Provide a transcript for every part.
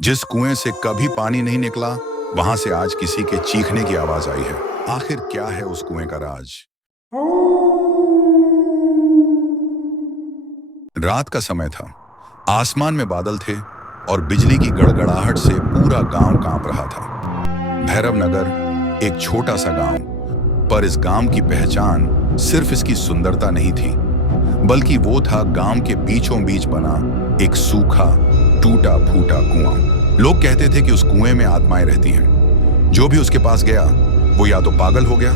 जिस कुएं से कभी पानी नहीं निकला, वहां से आज किसी के चीखने की आवाज आई है। आखिर क्या है उस कुएं का राज? रात का समय था। आसमान में बादल थे और बिजली की गड़गड़ाहट से पूरा गांव कांप रहा था। भैरव नगर एक छोटा सा गांव, पर इस गांव की पहचान सिर्फ इसकी सुंदरता नहीं थी, बल्कि वो था गांव के बीचों बीच बना एक सूखा टूटा फूटा कुआं। लोग कहते थे कि उस कुएं में आत्माएं रहती हैं। जो भी उसके पास गया वो या तो पागल हो गया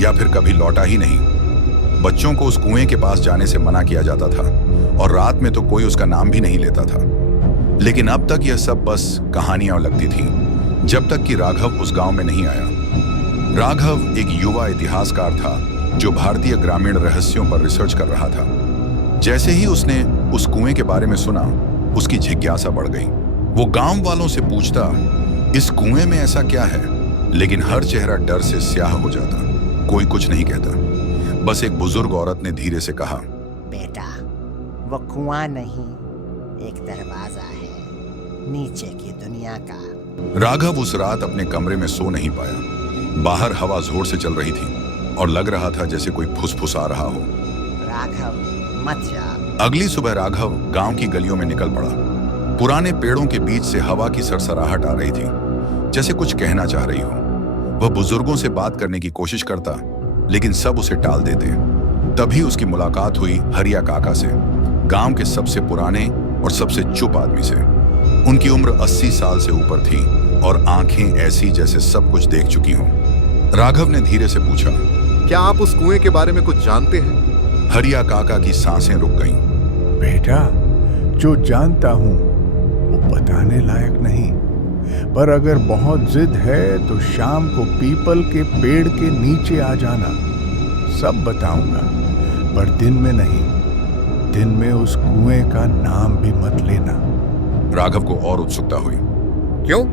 या फिर कभी लौटा ही नहीं। बच्चों को उस कुएं के पास जाने से मना किया जाता था और रात में तो कोई उसका नाम भी नहीं लेता था। लेकिन अब तक यह सब बस कहानियां लगती थीं, जब तक कि राघव उस गांव में नहीं आया। राघव एक युवा इतिहासकार था जो भारतीय ग्रामीण रहस्यों पर रिसर्च कर रहा था। जैसे ही उसने उस कुएं के बारे में सुना, उसकी जिज्ञासा बढ़ गई। वो गांव वालों से पूछता, इस कुएं में ऐसा क्या है? लेकिन हर चेहरा डर से स्याह हो जाता। कोई कुछ नहीं कहता। बस एक बुजुर्ग औरत ने धीरे से कहा, बेटा, वो कुआं नहीं, एक दरवाजा है नीचे की दुनिया का। राघव उस रात अपने कमरे में सो नहीं पाया। बाहर हवा जोर से चल रही थी और लग रहा था जैसे कोई फुसफुसा रहा हो। राघव, मत जा। अगली सुबह राघव गांव की गलियों में निकल पड़ा। पुराने पेड़ों के बीच से हवा की सरसराहट आ रही थी, जैसे कुछ कहना चाह रही हो। वह बुजुर्गों से बात करने की कोशिश करता, लेकिन सब उसे टाल देते। तभी उसकी मुलाकात हुई हरिया काका से, गांव के सबसे पुराने और सबसे चुप आदमी से। उनकी उम्र 80 साल से ऊपर थी और आंखें ऐसी जैसे सब कुछ देख चुकी हों। राघव ने धीरे से पूछा, क्या आप उस कुएं के बारे में कुछ जानते हैं? हरिया काका की सांसें रुक गईं। बेटा, जो जानता हूं वो बताने लायक नहीं, पर अगर बहुत जिद है तो शाम को पीपल के पेड़ के नीचे आ जाना। सब बताऊंगा, पर दिन में नहीं। दिन में उस कुएं का नाम भी मत लेना। राघव को और उत्सुकता हुई। क्यों?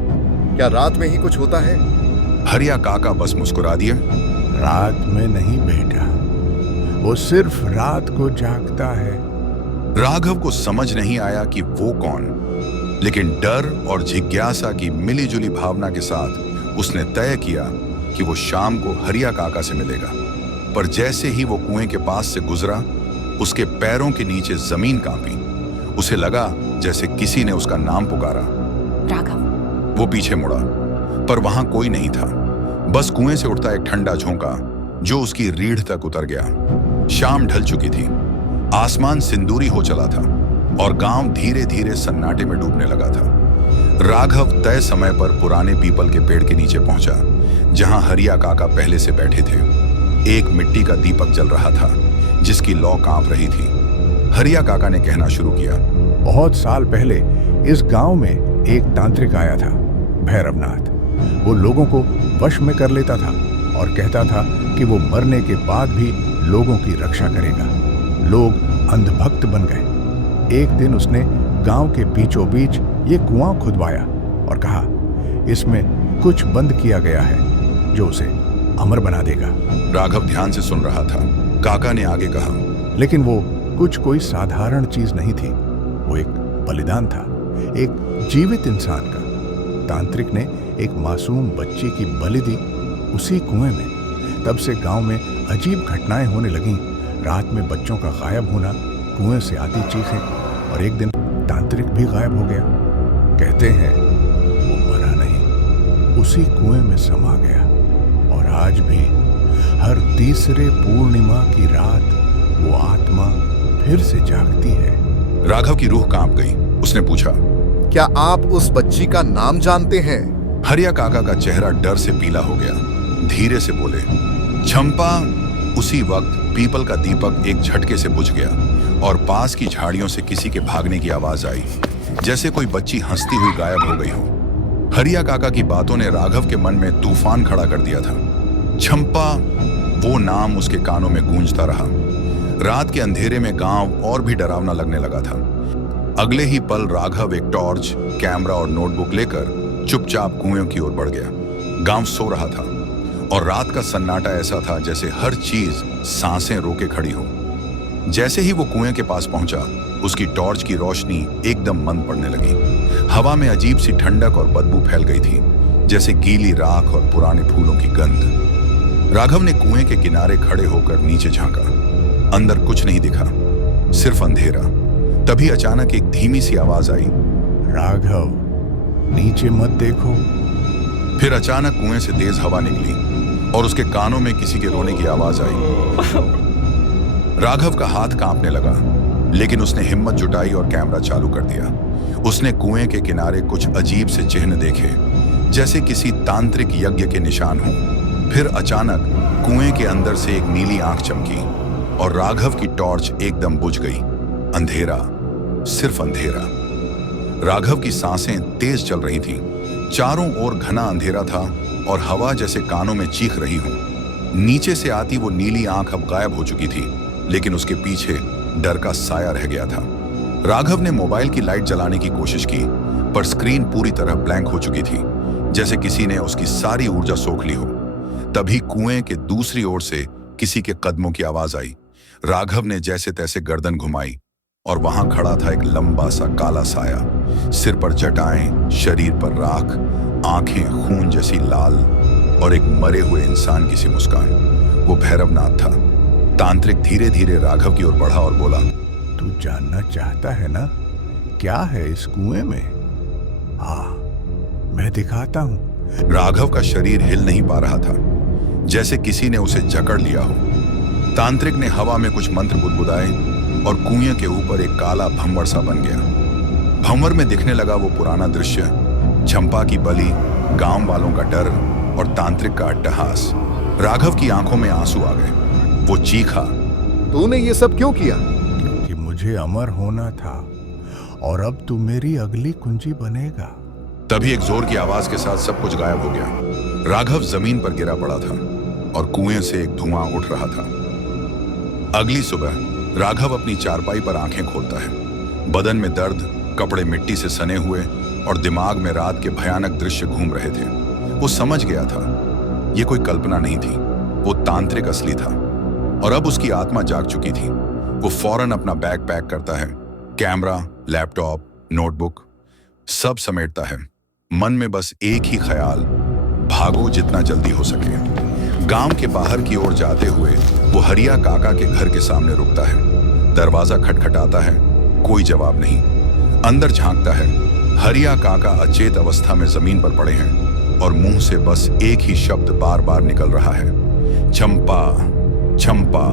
क्या रात में ही कुछ होता है? हरिया काका बस मुस्कुरा दिया। रात में नहीं बेटा, वो सिर्फ रात को जागता है। राघव को समझ नहीं आया कि वो कौन, लेकिन डर और जिज्ञासा की मिलीजुली भावना के साथ उसने तय किया कि वो शाम को हरिया काका से मिलेगा। पर जैसे ही वो कुएं के पास से गुजरा, उसके पैरों के नीचे जमीन कांपी। उसे लगा जैसे किसी ने उसका नाम पुकारा। राघव। वो पीछे मुड़ा, पर वहां कोई नहीं था। बस कुएं से उठता एक ठंडा झोंका जो उसकी रीढ़ तक उतर गया। शाम ढल चुकी थी, आसमान सिंदूरी हो चला था और गांव धीरे धीरे सन्नाटे में डूबने लगा था। राघव तय समय पर पुराने पीपल के पेड़ के नीचे पहुंचा, जहां हरिया काका पहले से बैठे थे। एक मिट्टी का दीपक जल रहा था जिसकी लौ कांप रही थी। हरिया काका ने कहना शुरू किया, बहुत साल पहले इस गांव में एक तांत्रिक आया था, भैरवनाथ। वो लोगों को वश में कर लेता था और कहता था कि वो मरने के बाद भी लोगों की रक्षा करेगा। लोग अंधभक्त बन गए। एक दिन उसने गांव के बीचों बीच ये कुआं खुदवाया और कहा, इसमें कुछ बंद किया गया है जो उसे अमर बना देगा। राघव ध्यान से सुन रहा था। काका ने आगे कहा, लेकिन वो कुछ कोई साधारण चीज नहीं थी। वो एक बलिदान था, एक जीवित इंसान का। तांत्रिक ने एक मासूम बच्ची की बलि दी उसी कुएं में। तब से गांव में अजीब घटनाएं होने लगीं। रात में बच्चों का गायब होना, कुएं से आती चीखें, और एक दिन तांत्रिक भी गायब हो गया। कहते हैं वो मरा नहीं, उसी कुएं में समा गया। और आज भी हर तीसरे पूर्णिमा की रात वो आत्मा फिर से जागती है। राघव की रूह कांप गई। उसने पूछा, क्या आप उस बच्ची का नाम जानते हैं? हरिया काका का चेहरा डर से पीला हो गया। धीरे से बोले, झंपा। उसी वक्त पीपल का दीपक एक झटके से बुझ गया और पास की झाड़ियों से किसी के भागने की आवाज आई, जैसे कोई बच्ची हंसती हुई गायब हो गई हो। हरिया काका की बातों ने राघव के मन में तूफान खड़ा कर दिया था। झंपा, वो नाम उसके कानों में गूंजता रहा। रात के अंधेरे में गांव और भी डरावना लगने लगा था। अगले ही पल राघव एक टॉर्च, कैमरा और नोटबुक लेकर चुपचाप कुएं की ओर बढ़ गया। गांव सो रहा था और रात का सन्नाटा ऐसा था जैसे हर चीज सांसें रोके खड़ी हो। जैसे ही वो कुएं के पास पहुंचा, उसकी टॉर्च की रोशनी एकदम मंद पड़ने लगी। हवा में अजीब सी ठंडक और बदबू फैल गई थी, जैसे गीली राख और पुराने फूलों की गंध। राघव ने कुएं के किनारे खड़े होकर नीचे झांका। अंदर कुछ नहीं दिखा, सिर्फ अंधेरा। तभी अचानक एक धीमी सी आवाज आई, राघव, नीचे मत देखो। फिर अचानक कुएं से तेज हवा निकली और उसके कानों में किसी के रोने की आवाज आई। राघव का हाथ कांपने लगा, लेकिन उसने हिम्मत जुटाई और कैमरा चालू कर दिया। उसने कुएं के किनारे कुछ अजीब से चिन्ह देखे, जैसे किसी तांत्रिक यज्ञ के निशान हों। फिर अचानक कुएं के अंदर से एक नीली आंख चमकी और राघव की टॉर्च एकदम बुझ गई। अंधेरा, सिर्फ अंधेरा। राघव की सांसें तेज चल रही थीं। चारों ओर घना अंधेरा था और हवा जैसे कानों में चीख रही हो। नीचे से आती वो नीली आंख अब गायब हो चुकी थी, लेकिन उसके पीछे डर का साया रह गया था। राघव ने मोबाइल की लाइट जलाने की कोशिश की, पर स्क्रीन पूरी तरह ब्लैंक हो चुकी थी, जैसे किसी ने उसकी सारी ऊर्जा सोख ली हो। तभी कुएं के दूसरी ओर से किसी के कदमों की आवाज आई। राघव ने जैसे तैसे गर्दन घुमाई और वहां खड़ा था एक लंबा सा काला साया। सिर पर जटाएं, शरीर पर राख, आंखें खून जैसी लाल और एक मरे हुए इंसान की सी मुस्कान। वो भैरवनाथ था। तांत्रिक धीरे धीरे राघव की ओर बढ़ा और बोला, तू जानना चाहता है ना क्या है इस कुएं में? हाँ, मैं दिखाता हूं। राघव का शरीर हिल नहीं पा रहा था, जैसे किसी ने उसे जकड़ लिया हो। तांत्रिक ने हवा में कुछ मंत्र बुदबुदाए और कुएं के ऊपर एक काला भंवर सा बन गया। भंवर में दिखने लगा वो पुराना दृश्य, चंपा की बलि, गांव वालों का डर और तांत्रिक का अट्टहास। राघव की आंखों में आंसू आ गए। वो चीखा, तूने ये सब क्यों किया? क्योंकि मुझे अमर होना था और अब तू मेरी अगली कुंजी बनेगा। तभी एक जोर की आवाज के साथ सब कुछ गायब हो गया। राघव जमीन पर गिरा पड़ा था और कुएं से एक धुआं उठ रहा था। अगली सुबह राघव अपनी चारपाई पर आंखें खोलता है। बदन में दर्द, कपड़े मिट्टी से सने हुए और दिमाग में रात के भयानक दृश्य घूम रहे थे। वो समझ गया था ये कोई कल्पना नहीं थी, वो तांत्रिक असली था और अब उसकी आत्मा जाग चुकी थी। वो फौरन अपना बैग पैक करता है, कैमरा, लैपटॉप, नोटबुक सब समेटता है। मन में बस एक ही ख्याल, भागो जितना जल्दी हो सके। गांव के बाहर की ओर जाते हुए वो हरिया काका के घर के सामने रुकता है। दरवाजा खटखटाता है, कोई जवाब नहीं। अंदर झांकता है। हरिया काका अचेत अवस्था में जमीन पर पड़े हैं और मुंह से बस एक ही शब्द बार बार निकल रहा है, चंपा, चंपा।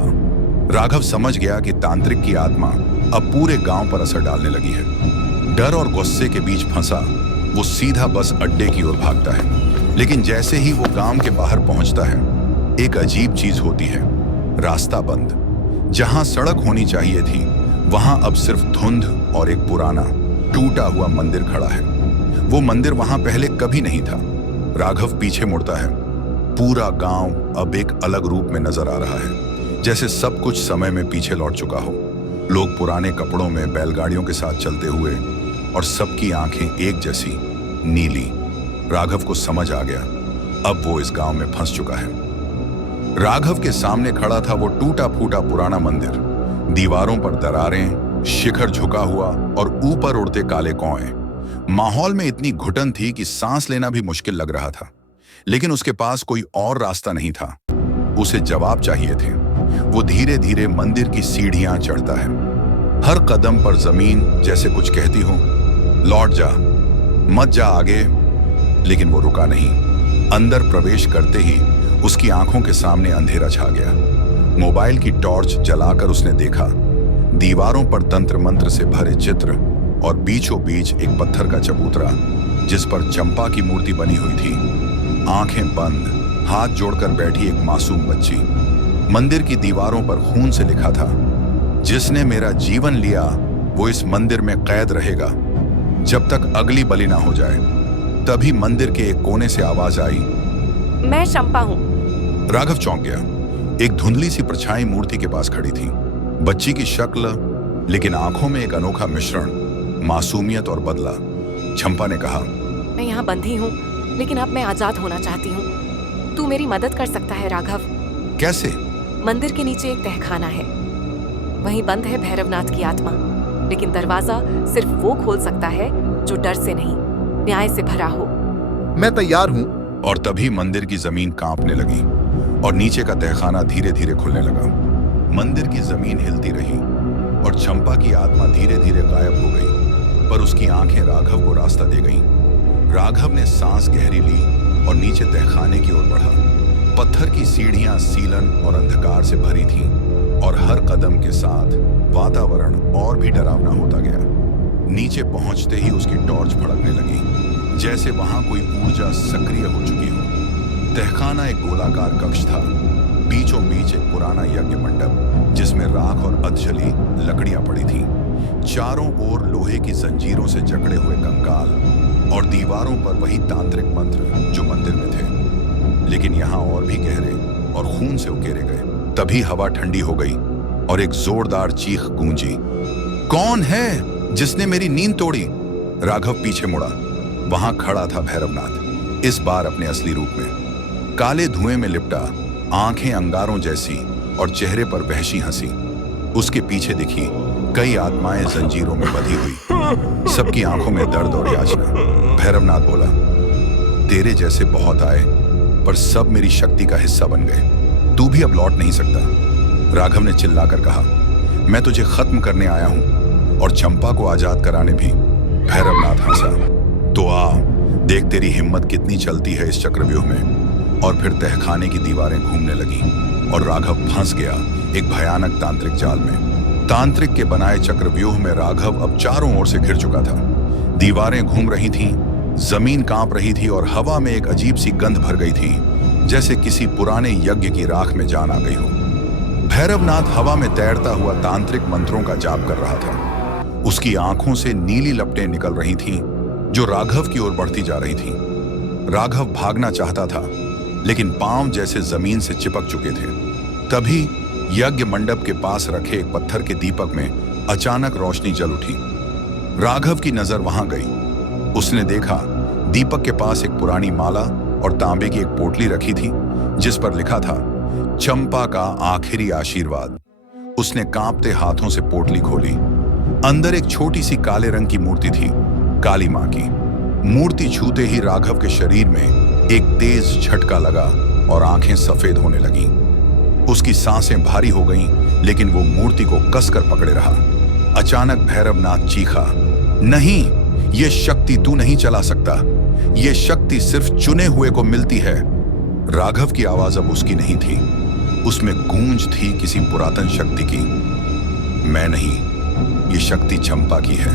राघव समझ गया कि तांत्रिक की आत्मा अब पूरे गांव पर असर डालने लगी है। डर और गुस्से के बीच फंसा वो सीधा बस अड्डे की ओर भागता है। लेकिन जैसे ही वो गांव के बाहर पहुंचता है, एक अजीब चीज होती है, रास्ता बंद। जहां सड़क होनी चाहिए थी, वहां अब सिर्फ धुंध और एक पुराना टूटा हुआ मंदिर खड़ा है। वो मंदिर वहां पहले कभी नहीं था। राघव पीछे मुड़ता है। पूरा गांव अब एक अलग रूप में नजर आ रहा है, जैसे सब कुछ समय में पीछे लौट चुका हो। लोग पुराने कपड़ों में बैलगाड़ियों के साथ चलते हुए और सबकी आंखें एक जैसी नीली। राघव को समझ आ गया, अब वो इस गांव में फंस चुका है। राघव के सामने खड़ा था वो टूटा फूटा पुराना मंदिर। दीवारों पर दरारें, शिखर झुका हुआ और ऊपर उड़ते काले कौए। माहौल में इतनी घुटन थी कि सांस लेना भी मुश्किल लग रहा था। लेकिन उसके पास कोई और रास्ता नहीं था, उसे जवाब चाहिए थे। वो धीरे धीरे मंदिर की सीढ़ियां चढ़ता है। हर कदम पर जमीन जैसे कुछ कहती हो, लौट जा, मत जा आगे। लेकिन वो रुका नहीं। अंदर प्रवेश करते ही उसकी आंखों के सामने अंधेरा छा गया। मोबाइल की टॉर्च जलाकर उसने देखा, दीवारों पर तंत्र मंत्र से भरे चित्र और बीचों बीच एक पत्थर का चबूतरा जिस पर चंपा की मूर्ति बनी हुई थी। आंखें बंद, हाथ जोड़कर बैठी एक मासूम बच्ची। मंदिर की दीवारों पर खून से लिखा था, जिसने मेरा जीवन लिया वो इस मंदिर में कैद रहेगा जब तक अगली बलि ना हो जाए। तभी मंदिर के एक कोने से आवाज आई, मैं चंपा हूँ। राघव चौंक गया। एक धुंधली सी परछाई मूर्ति के पास खड़ी थी। बच्ची की शक्ल, लेकिन आंखों में एक अनोखा मिश्रण, मासूमियत और बदला। चंपा ने कहा, मैं यहाँ बंधी हूँ, लेकिन अब मैं आजाद होना चाहती हूँ। तू मेरी मदद कर सकता है राघव। कैसे? मंदिर के नीचे एक तहखाना है। वहीं बंद है भैरवनाथ की आत्मा, लेकिन दरवाजा सिर्फ वो खोल सकता है जो डर से नहीं, न्याय से भरा हो। मैं तैयार हूं। और तभी मंदिर की जमीन कांपने लगी और नीचे का तहखाना धीरे धीरे खुलने लगा। मंदिर की जमीन हिलती रही और चंपा की आत्मा धीरे धीरे गायब हो गई, पर उसकी आंखें राघव को रास्ता दे गईं। राघव ने सांस गहरी ली और नीचे तहखाने की ओर बढ़ा। पत्थर की सीढ़ियां सीलन और अंधकार से भरी थीं और हर कदम के साथ वातावरण और भी डरावना होता गया। नीचे पहुंचते ही उसकी टॉर्च भड़कने लगी, जैसे वहां कोई ऊर्जा सक्रिय हो चुकी हो। तहखाना एक गोलाकार कक्ष था, बीचों बीच एक पुराना यज्ञ मंडप जिसमें राख और अधजली लकड़ियां पड़ी थीं। चारों ओर लोहे की जंजीरों से जकड़े हुए कंकाल और दीवारों पर वही तांत्रिक मंत्र जो मंदिर में थे, लेकिन यहां और भी गहरे और खून से उकेरे गए। तभी हवा ठंडी हो गई और एक जोरदार चीख गूंजी। कौन है जिसने मेरी नींद तोड़ी? राघव पीछे मुड़ा। वहां खड़ा था भैरवनाथ, इस बार अपने असली रूप में। काले धुएं में लिपटा, आंखें अंगारों जैसी और चेहरे पर वहशी हंसी। उसके पीछे दिखी कई आत्माएं जंजीरों में बंधी हुई, सबकी आंखों में दर्द और याचना। भैरवनाथ बोला, तेरे जैसे बहुत आए, पर सब मेरी शक्ति का हिस्सा बन गए। तू भी अब लौट नहीं सकता। राघव ने चिल्लाकर कहा, मैं तुझे खत्म करने आया हूं और चंपा को आजाद कराने भी। भैरवनाथ हंसा, तो आ देख तेरी हिम्मत कितनी चलती है इस चक्रव्यूह में। और फिर तहखाने की दीवारें घूमने लगी और राघव फंस गया एक भयानक तांत्रिक जाल में। तांत्रिक के बनाए चक्रव्यूह में राघव अब चारों ओर से घिर चुका था। दीवारें घूम रही थीं, जमीन कांप रही थी और हवा में एक अजीब सी गंध भर गई थी, जैसे किसी पुराने यज्ञ की राख में जान आ गई हो। भैरवनाथ हवा में तैरता हुआ तांत्रिक मंत्रों का जाप कर रहा था। उसकी आंखों से नीली लपटें निकल रही थीं, जो राघव की ओर बढ़ती जा रही थीं। राघव भागना चाहता था, लेकिन पांव जैसे जमीन से चिपक चुके थे। तभी यज्ञ मंडप के पास रखे एक पत्थर के दीपक में अचानक रोशनी जल उठी। राघव की नजर वहां गई। उसने देखा दीपक के पास एक पुरानी माला और तांबे की एक पोटली रखी थी, जिस पर लिखा था, चंपा का आखिरी आशीर्वाद। उसने कांपते हाथों से पोटली खोली। अंदर एक छोटी सी काले रंग की मूर्ति थी, काली मां की। मूर्ति छूते ही राघव के शरीर में एक तेज झटका लगा और आंखें सफेद होने लगीं। उसकी सांसें भारी हो गईं, लेकिन वो मूर्ति को कसकर पकड़े रहा। अचानक भैरवनाथ चीखा, नहीं, ये शक्ति तू नहीं चला सकता। ये शक्ति सिर्फ चुने हुए को मिलती है। राघव की आवाज अब उसकी नहीं थी, उसमें गूंज थी किसी पुरातन शक्ति की। मैं नहीं, ये शक्ति चंपा की है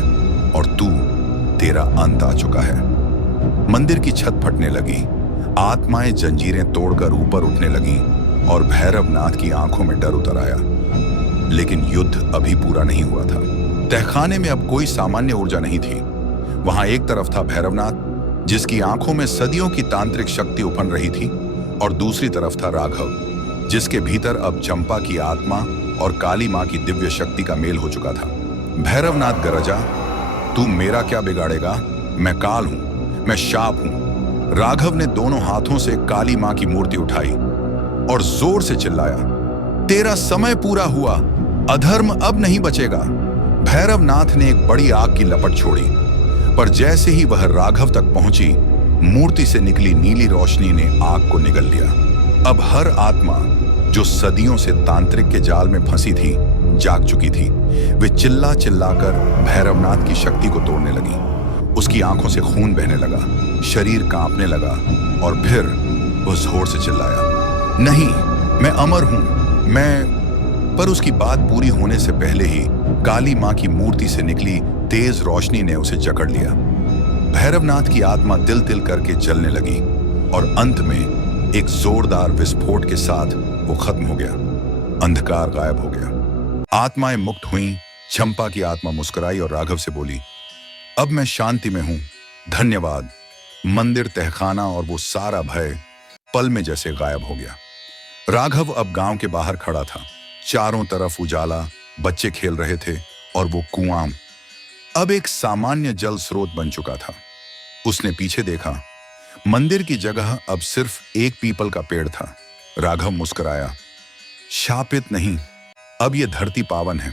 और तू, तेरा अंत आ चुका है। मंदिर की छत फटने लगी, आत्माएं जंजीरें तोड़कर ऊपर उठने लगीं और भैरवनाथ की आंखों में डर उतर आया। लेकिन युद्ध अभी पूरा नहीं हुआ था। तहखाने में अब कोई सामान्य ऊर्जा नहीं थी। वहां एक तरफ था भैरवनाथ, जिसकी आंखों में सदियों की तांत्रिक शक्ति उफन रही थी, और दूसरी तरफ था राघव, जिसके भीतर अब चंपा की आत्मा और काली मां की दिव्य शक्ति का मेल हो चुका था। भैरवनाथ गरजा, तू मेरा क्या बिगाड़ेगा? मैं काल हूं, मैं शाप हूं। राघव ने दोनों हाथों से काली मां की मूर्ति उठाई और जोर से चिल्लाया, तेरा समय पूरा हुआ, अधर्म अब नहीं बचेगा। भैरवनाथ ने एक बड़ी आग की लपट छोड़ी, पर जैसे ही वह राघव तक पहुंची, मूर्ति से निकली नीली रोशनी ने आग को निगल लिया। अब हर आत्मा जो सदियों से तांत्रिक के जाल में फंसी थी, जाग चुकी थी। वे चिल्ला चिल्लाकर भैरवनाथ की शक्ति को तोड़ने लगी। उसकी आंखों से खून बहने लगा, शरीर कांपने लगा और फिर वो जोर से चिल्लाया, नहीं, मैं अमर हूं, मैं। पर उसकी बात पूरी होने से पहले ही काली मां की मूर्ति से निकली तेज रोशनी ने उसे जकड़ लिया। भैरवनाथ की आत्मा तिल तिल करके जलने लगी और अंत में एक जोरदार विस्फोट के साथ वो खत्म हो गया। अंधकार गायब हो गया। आत्माएं मुक्त हुईं। चंपा की आत्मा मुस्कुराई और राघव से बोली, अब मैं शांति में हूं, धन्यवाद। मंदिर, तहखाना और वो सारा भय पल में जैसे गायब हो गया। राघव अब गांव के बाहर खड़ा था। चारों तरफ उजाला, बच्चे खेल रहे थे और वो कुआं अब एक सामान्य जल स्रोत बन चुका था। उसने पीछे देखा, मंदिर की जगह अब सिर्फ एक पीपल का पेड़ था। राघव मुस्कुराया, शापित नहीं, अब ये धरती पावन है,